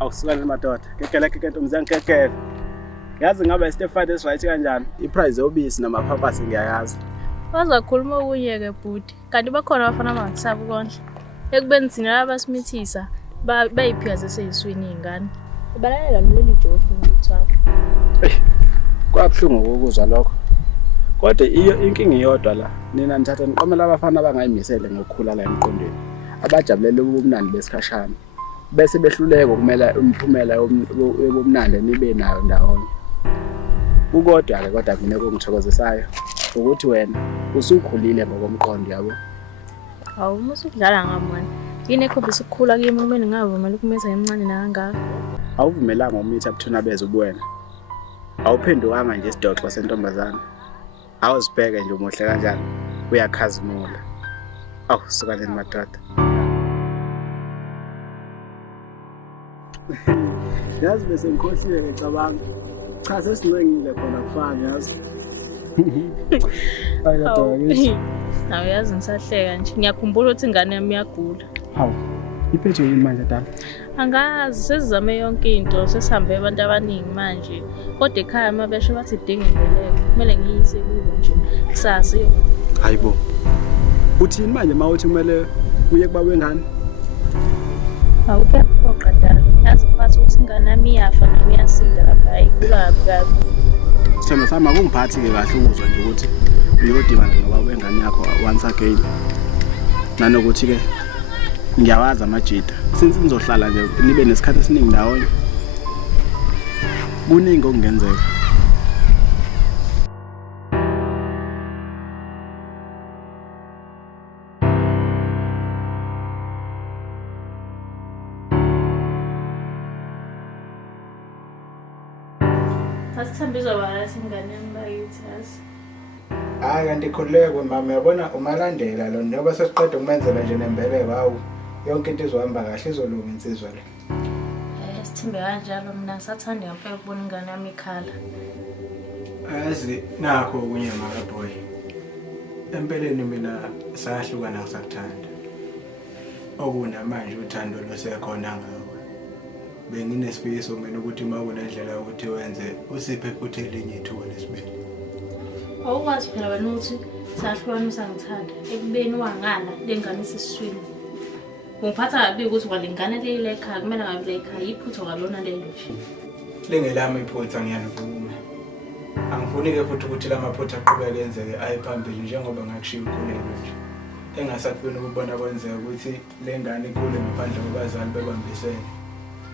Awusikane madoda. Kekele ntomzane kekele. Yazi ngabe step 5 is right kanjani? I-price yobisi namaphapasi ngiyayazi. Wazakhuluma ukuyeke bhuti. Kanti bakhona abafana abangakusabi konje. Ekubeni thina abasimithisa bayiphiyaze seyiswini izingane. Balalela leli joke ukuthi wakho. Kwabhlungu ukuzwa lokho. Kodwa inkinga iyodwa la. Nina nithatha niqomela abafana abangayimisele ngokukhula la emqondweni. Abajabulele ubumnandi besikhashana. Bese behluleka ukumela umphumela yobumnandi nibe nayo ndawonye. Ukodwa-ke kodwa mina kungithokozisayo ukuthi wena usukhulile ngokomqondo yabo. Hawu musukudlala ngamani. Yini ekhombisa ukukhula kimi kumele ngavumela ukumitha emncane nakangaka. Awuvumelanga umitha buthuna beze ubuwena. Awuphendukanga nje isidoxo sentombazana. Awuzibheke nje umuhle kanjani uyakhazimula. Awusukane madoda. Yazi bese ngikhohliwe ngicabanga. Cha sesincengile khona kufana yazi. Ayadwa nawe yazi ngisahleka nje. Ngiyakhumbula ukuthi ingane yami iyagula. Hawu. Iphethe yini manje dala? Angazi sesizame yonke into sesihambe abantu abaningi manje. Kodwa ekhaya mabesho bathi idinga imbeleko. Kumele ngiyise kubo nje. Kusasa yo. Hayibo. Uthini manje mawuthi kumele uye kuba wengane? Awukho oqadala. Yazi phathi ukuthi ingane yami iyafa nami iyasinda lapha ayigula kabi. Sithemba sami akungiphathi ke kahle ukuzwa nje ukuthi uyodibana ngoba wengane yakho once again. Nanokuthi ke ngiyawazi amajida. Since nizohlala nje nibe nesikhathi esiningi ndawonye. Kuningi okungenzeka. Asithambizwa balathi ingane yami bayithi yazi. Hayi kanti khululeke mama uyabona umalandela lo njengoba sesiqeda ukumenzela nje nembeleko hawu yonke into izohamba kahle izolunga insizwa le. Sithembe kanjalo mina ngisathanda ngempela ukubona ingane yami ikhala. Yazi nakho kunye maka boy. Empeleni mina sayahlukana ngisakuthanda. Okunamanje uthando losekhona ngawe. Benginesifiso mina ukuthi makunendlela ukuthi wenze usiphe futhi elinye ithuba lesibili. Awukwazi phela wena uthi sahlukana usangithanda ekubeni wangala lengane isiswini. Ngiphatha kabi ukuthi kwalengane le ekhaya kumele ngabe le ekhaya iphutho kalona lelo nje. Lengelami iphutha ngiyalivuma. Angifuni ke futhi ukuthi lamaphutha aqhubeke enzeke ayiphambili njengoba ngakushiya ukhuleko nje. Engasafuni ukubona kwenzeka ukuthi lengane ikhule ngaphandle kwabazali bebambisene.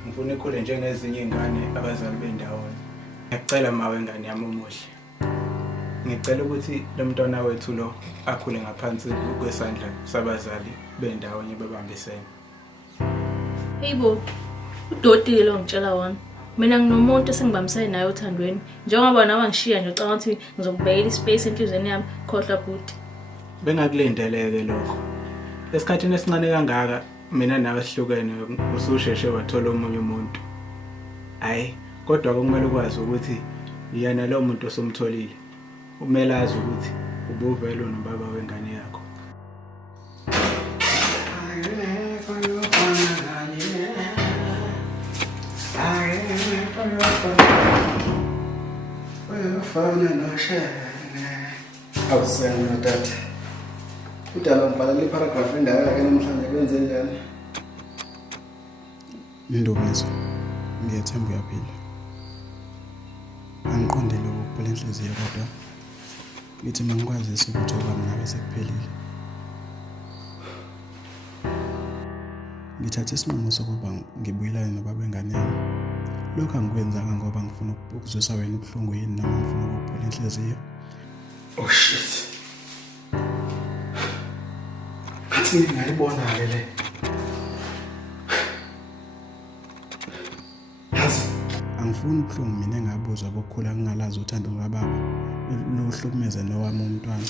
Ngifuna ikhule njengezinye izingane abazali bendawonye. Ngiyacela mawe ngane yami omuhle. Ngicela ukuthi lo mntwana wethu lo akhule ngaphansi kwesandla sabazali bendawonye bebambisene. Hayibo, udodile ongitshela wona. Mina nginomuntu esengibambisene naye othandweni. Njengoba nawe ngishiya nje ucanga ukuthi ngizokubhekela ispace enhlizweni yami khohla bhuti. Bengakulindeleke lokho. Esikhathini esincane kangaka mina nawe sihlukene ususheshe wathola omunye umuntu. Hayi, kodwa kumele ukwazi ukuthi yena lo muntu osomtholile. Umele azi ukuthi ubuvela nobaba wengane yakho. Awusena tata. Udala ngibhala le paragraph endawo yakhe namhlanje kwenze njani? Ndomiso. Ngiyethemba uyaphila. Angiqondile ukuphela inhliziyo kodwa ngithi mangikwazisa ukuthi okwami nawe sekuphelile. Ngithatha isinqumo sokuba ngibuyelane nobaba wengane yami. Lokho angikwenzanga ngoba ngifuna ukuzwisa wena ubuhlungu yini noma ngifuna ukuphela inhliziyo. Oh shit. Kathi ngiyayibona le. Angifuni ubuhlungu mina engabuzwa bokukhula ngingalazi uthando lwababa luhlukumeza nowami umntwana.